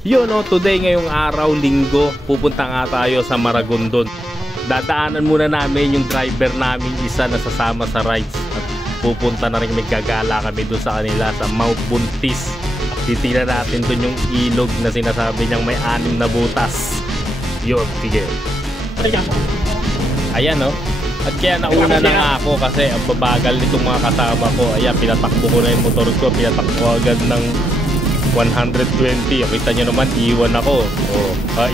Yun no, today ngayong araw, linggo, pupunta nga tayo sa Maragondon. Dadaanan muna namin yung driver namin isa na sasama sa rides. At pupunta na rin, may gagala kami doon sa kanila sa Mount Buntis. Titingnan natin doon yung ilog na sinasabi niyang may 6 na butas. Yun, sige. Ayan no. At kaya nauna na nga ako kasi ang babagal nitong mga kasama ko. Ayan, pinatakbo ko na yung motor ko. Pinatakbo agad ng 120. Kita nyo naman, iwan ako.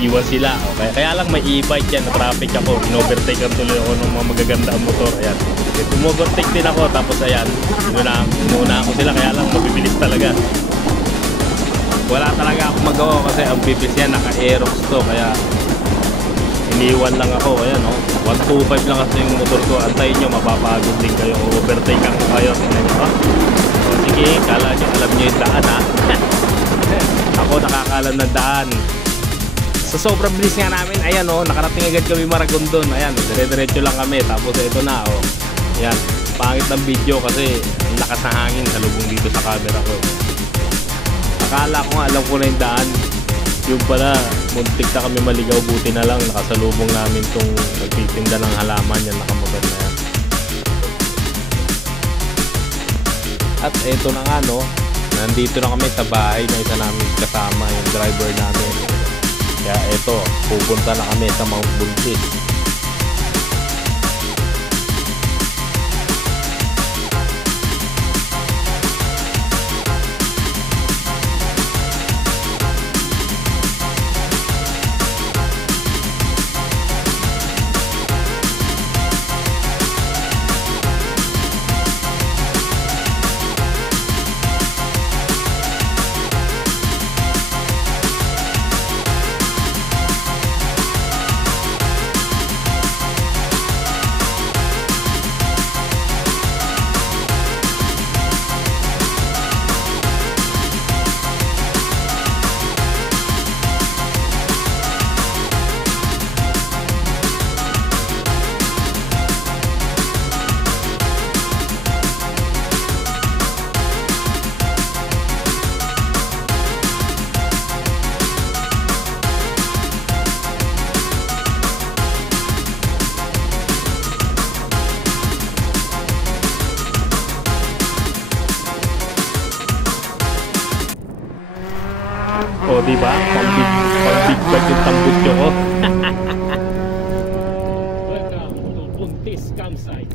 Iwan sila. Okay. Kaya lang may e-bike yan, traffic ako. In-overtake ang tuloy ako ng mga magaganda ang motor. Ayan. Tum-overtake din ako. Tapos ayan, inuna ako sila. Kaya lang mabibilis talaga. Wala talaga akong magawa kasi ang bibilis yan, naka-aerox to. Kaya iniwan lang ako. Ayan o, 125 lang kasi yung motor ko. Antayin nyo, mapapagod din kayo. Overtake ang kayo. Tingnan nyo ha. So sige, kala nyo alam nyo yung daan ha. Ako nakakaalam ng daan. So sobrang bilis nga namin. Ayan o, nakarating agad kami Maragondon. Ayan, dire-diretso lang kami. Tapos ito na o. Ayan, pangit ng video kasi ang lakas ng hangin sa lubong dito sa camera ko. Akala ko nga alam ko na yung daan. Yung pala, muntik na kami maligaw. Buti na lang, nakasalubong namin tong nagtitinda ng halaman. Yan, nakamotor na yan. At eto na nga no, nandito na kami sa bahay na isa namin kasama, yung driver namin. Kaya eto, pupunta na kami sa Mount Buntis. O diba? Pang-big bag yung tambutso ko. Welcome to Buntis Campsite.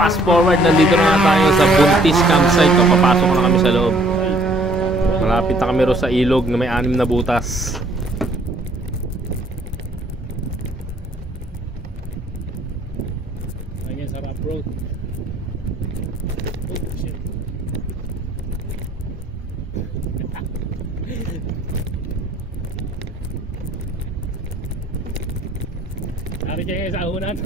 Fast forward, nandito na nga tayo sa Buntis Campsite. Papasok na kami sa loob. Malapit na kami ro sa ilog na may 6 na butas. Ayan, sarap road. Oh shit. Hari kayo sa unan.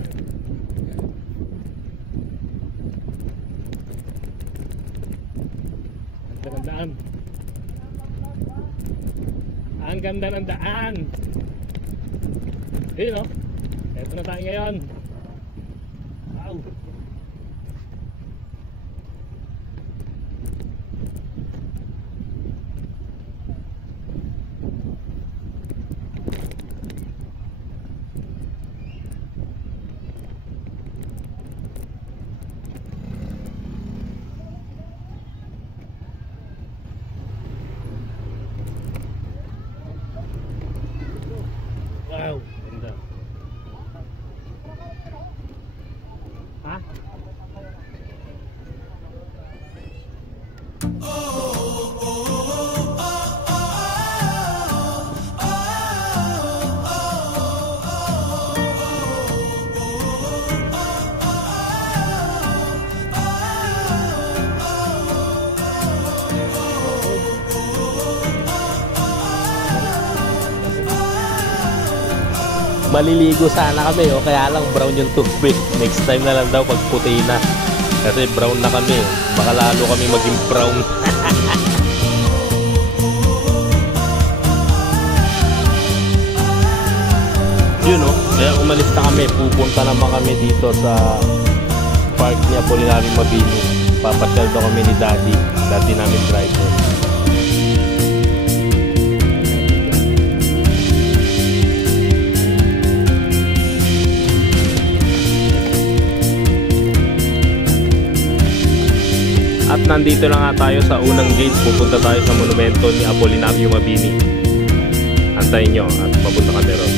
Ang ganda ng daan. Ayun o. Eto na tayo ngayon. Wow. Wow, ganda. Ha? Maliligo sana kami kaya lang brown yung tubig. Next time na lang daw pag puti na. Kasi brown na kami. Baka lalo kami maging brown. Yun kaya umalis na kami. Pupunta naman kami dito sa park ni Apolinario Mabini. Papasyal daw kami ni Daddy namin driver. nandito na nga tayo sa unang gate. Pupunta tayo sa monumento ni Apolinario Mabini. Antayin nyo at papunta kami ron.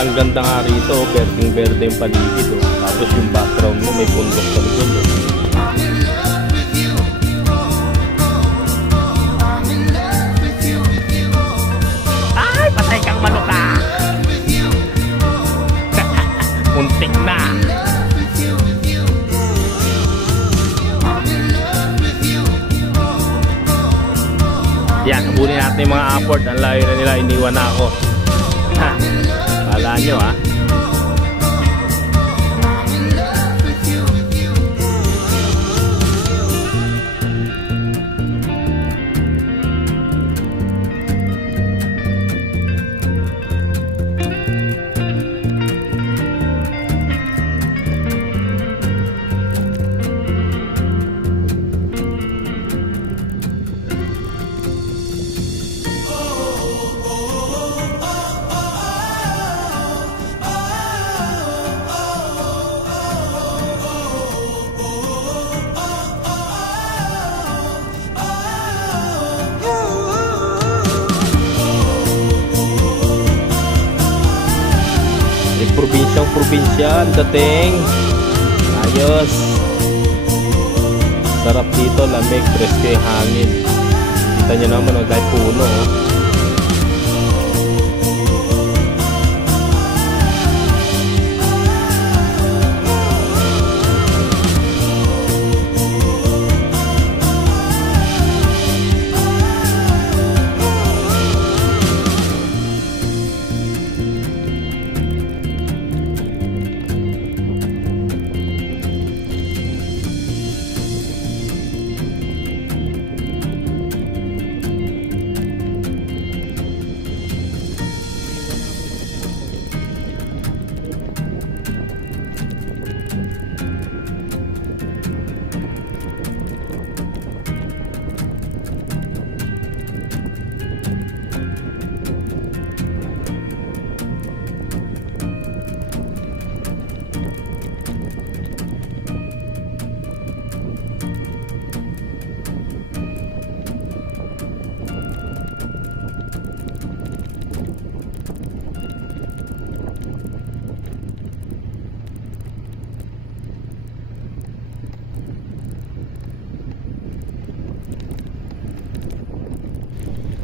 Ang ganda nga rito, berdeng-berde yung paligid, oh. Tapos yung background mo may bundok sa likod, oh. Ay, patay kang manok ka! Muntik na! Yan, habulin natin yung mga apport. Ang layo na nila, iniwan na ako. Ha! Kala nyo, ha? Probinsya ang dating. Ayos. Sarap dito, lamig, presko yung hangin. Kita nyo naman ang kahit puno, oh.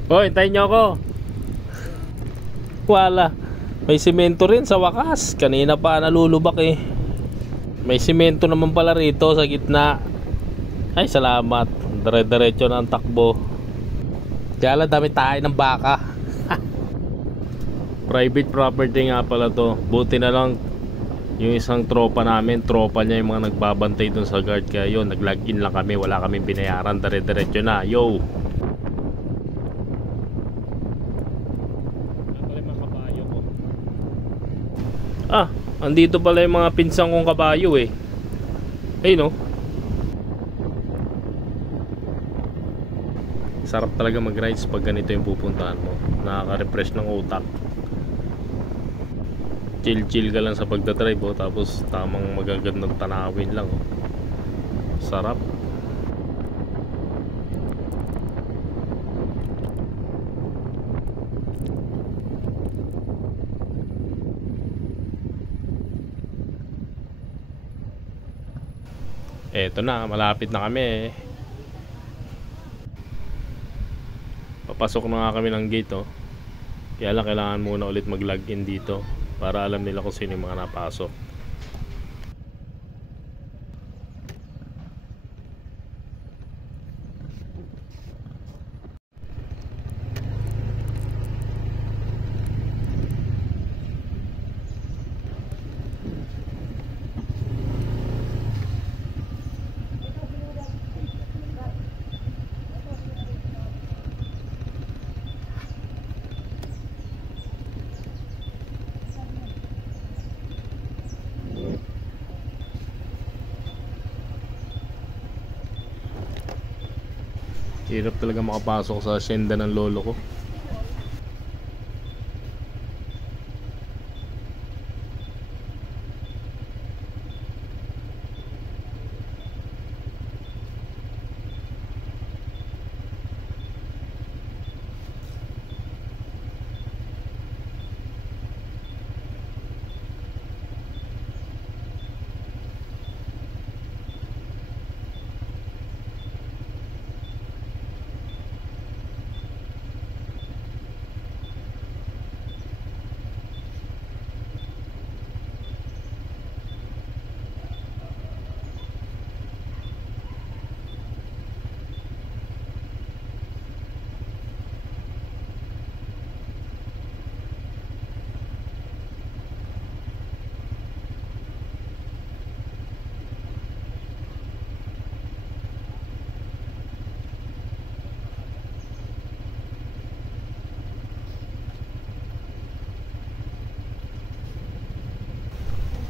Hoy, hintayin nyo ako. Wala. May simento rin sa wakas. Kanina pa nalulubak eh. May simento naman pala rito sa gitna. Ay, salamat. Dire-diretso na ang takbo. Kaya lang dami tayo ng baka. Private property nga pala to. Buti na lang yung isang tropa namin, tropa niya yung mga nagbabantay dun sa guard. Kaya yun, nag-login lang kami. Wala kaming binayaran. Dire-diretso na. Yo! Ah, andito pala yung mga pinsang kong kabayo eh. Ayun, no? Sarap talaga mag-rides pag ganito yung pupuntahan mo. Nakaka-refresh ng utak. Chill-chill ka lang sa pagdadrive, oh. Tapos tamang magagandang tanawin lang, oh. Sarap. Eto na, malapit na kami. Papasok na nga kami ng gate, oh. Kaya lang kailangan muna ulit mag-login dito. para alam nila kung sino yung mga napasok. Hirap talaga makapasok sa asyenda ng lolo ko.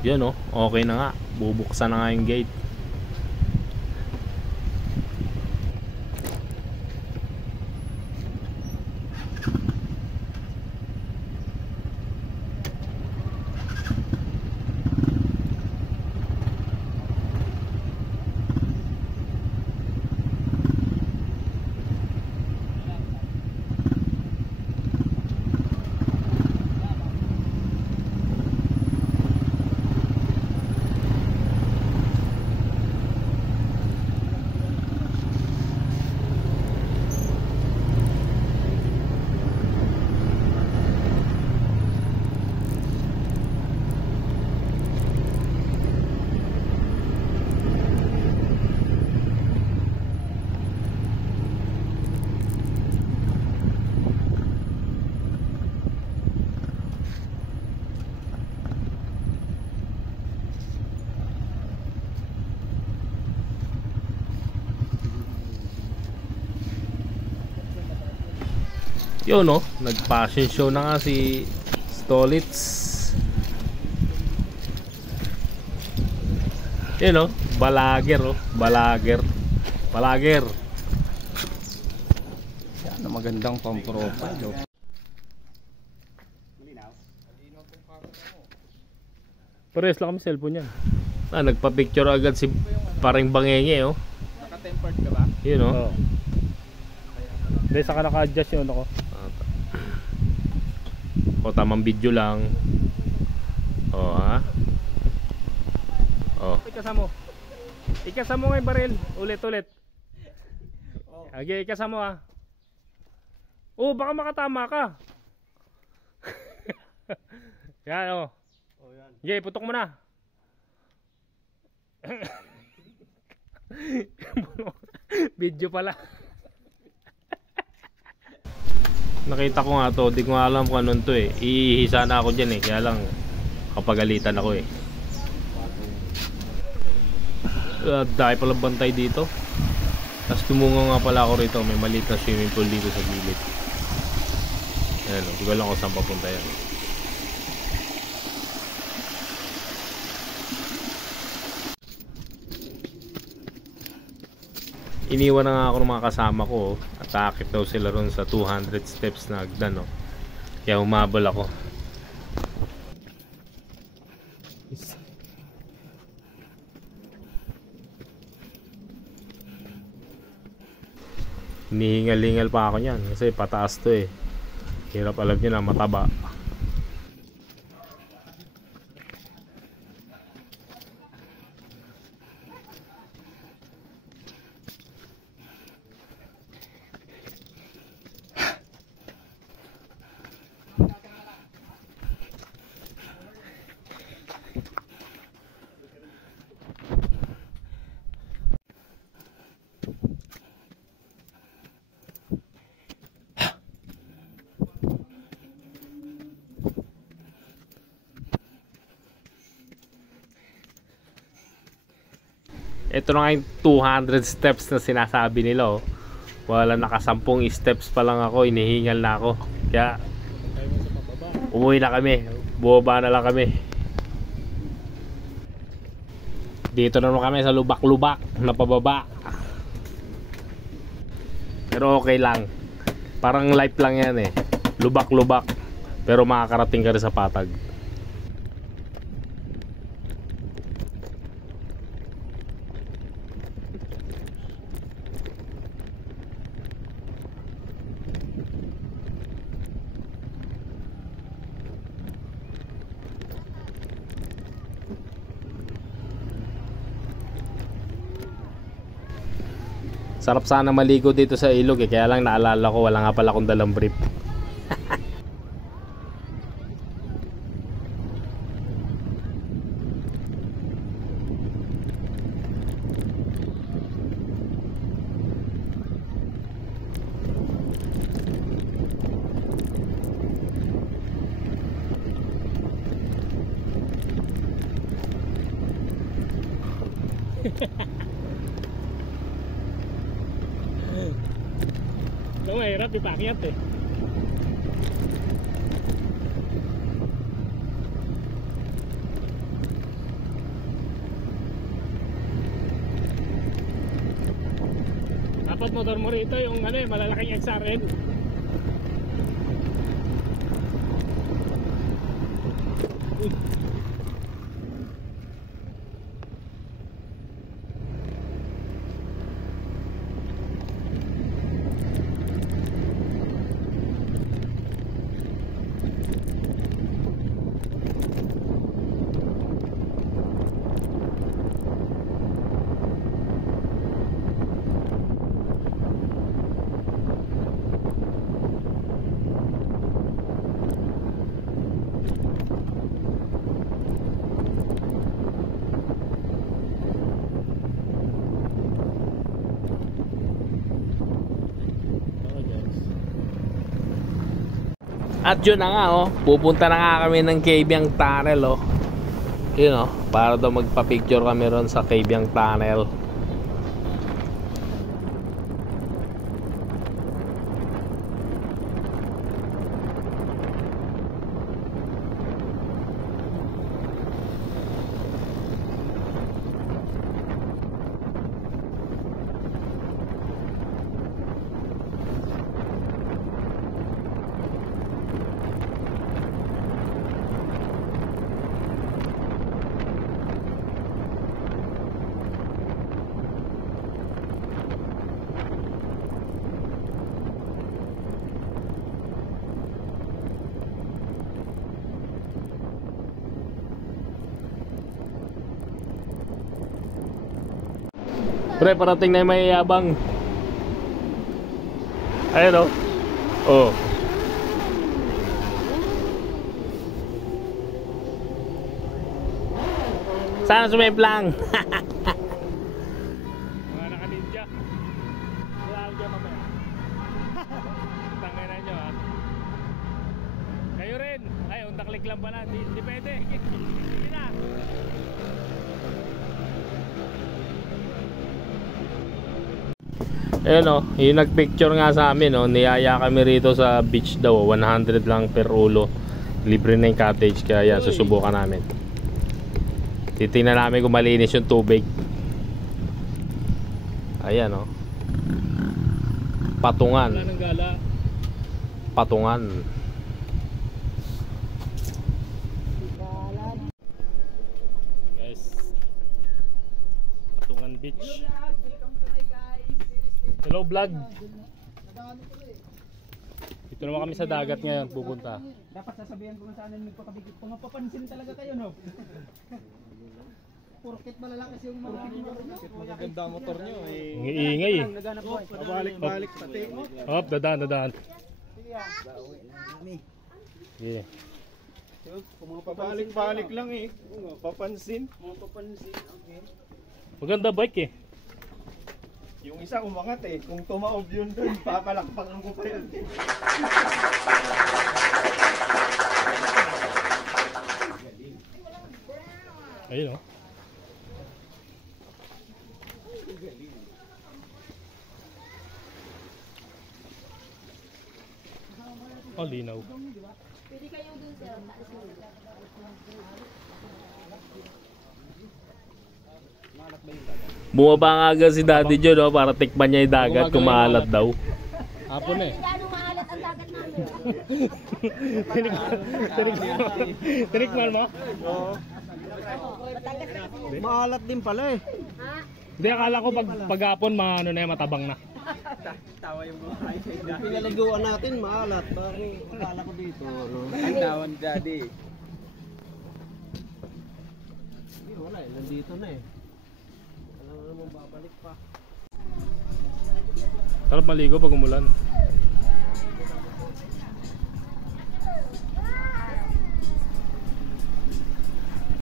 Yun oh, okay na nga. Bubuksan na nga yung gate. Yun no, nag-fashion show na nga si Stolitz. Yun no, balager oh, balager. Balager. Yan na magandang pang-profile oh. Pares lang kami cellphone yan. Ah, nagpa-picture agad si paring bangenge oh. Naka-tempered ka ba? Yun no. Hindi, saka naka-adjust yun ako. O tamang video lang. O ha. O. Ikasamo. Ikasamo nga yung baril. Ulit. Okay, ikasamo ha. Oh, baka makatama ka. Yan o. Okay, putok mo na. Video pala. Nakita ko nga to, di ko nga alam kung anong to eh. Ihihisa na ako dyan eh, kaya lang kapagalitan ako eh. Dahil pala bantay dito. Tapos tumungo nga pala ako rito, may maliit na swimming pool dito sa gilid. Ayan, di ko alam kung saan papunta yan. Iniwan na nga ako ng mga kasama ko at aakit daw sila ron sa 200 steps na hagdan no? Kaya humabol ako. Hinihingal-hingal pa ako niyan kasi pataas to eh. Hirap, alam niyo na, mataba. Ito na nga yung 200 steps na sinasabi nila, oh. Wala, nakasampung steps pa lang ako, inihingal na ako. Kaya umuwi na kami, bumaba na lang kami. Dito na naman kami sa lubak-lubak na pababa. Pero okay lang, parang life lang yan eh. Lubak-lubak, pero makakarating ka rin sa patag. Sarap sana maligo dito sa ilog eh, kaya lang naalala ko wala nga pala akong dalang brief. Ito mahirap ipakyat eh. Dapat motor mo rito yung ano eh, malalaking XRN. At yun na nga, oh, pupunta na nga kami ng Cabiang Tunnel, oh. Yun, oh, para daw magpa-picture kami ron sa Cabiang Tunnel. Pre, parating na yung mayayabang. Ayun, oh. Oh. Sana sumemplang. Mga naka-ninja. Wala ako dyan mamaya. Tanginan nyo ha. Kayo rin. Ay, undak-lik lang pala. Di pwede. Sige na. Ayun, oh, yung nagpicture nga sa amin, oh, niyaya kami rito sa beach daw, 100 lang per ulo. Libre na yung cottage, kaya yan, susubukan namin. Titingnan namin kung malinis yung tubig. Ayan, oh. Patungan. Wala nang gala. Patungan. Guys, Patungan Beach. Hello vlog. Dito naman kami sa dagat ngayon pupunta. Dapat sasabihan ko na sana nagpakabigit. Pumapapansin talaga kayo, no? Porket malalaki yung mga Magaganda motor nyo eh. Ang iingay eh. Pabalik-balik pati. Hop, dadaan. Yeah. Pabalik-balik lang eh. Papansin. okay. Maganda bike eh. Yung isa umangat eh. Kung tumaob yun dun, papalakpakan ko pa yun. Ayun oh. Oh, linaw. Pwede kayo dun sir. Bumaba nga agad si Daddy John, no, para tikman niya yung dagat kung maalat daw. Hapon eh. Hindi gano'ng maalat ang dagat namin. Tinikman mo? Maalat din pala eh. Ha? Hindi, akala ko pag hapon ano na yan, matabang na. Pinaliguan natin maalat. Parang akala ko dito. Ano? Ang tawan daddy. Wala eh, nandito na eh. Alam mo naman babalik pa. Sarap maligo pag umulan.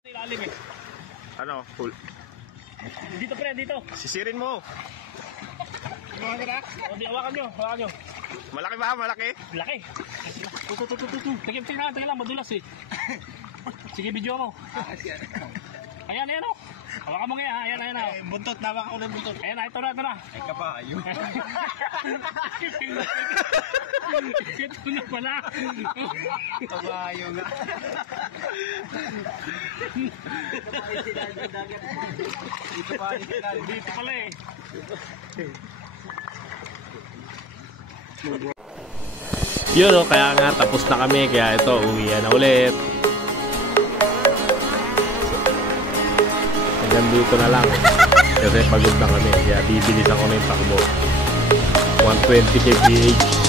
Ilalim eh. Ano? Full. Dito pre, dito. Sisirin mo. Mga nila. O di, hawakan nyo, hawakan nyo. Malaki ba? Malaki? Laki. Tingnan lang, madulas eh. Sige, video mo. Ayan, ayan o. Hawakan mo ngayon, ayan, ayan o. Buntot, nawak ako ng buntot. Ayan, ito na, ito na. Ay ka pa, ayun. Ito na pala. Kabayo nga. Dito pala eh. Yun o, kaya nga tapos na kami, kaya ito, uwian na ulit. Hanggang dito na lang. Kasi pagod na kami, kaya bibilisan ko na yung takbo. 120 kph.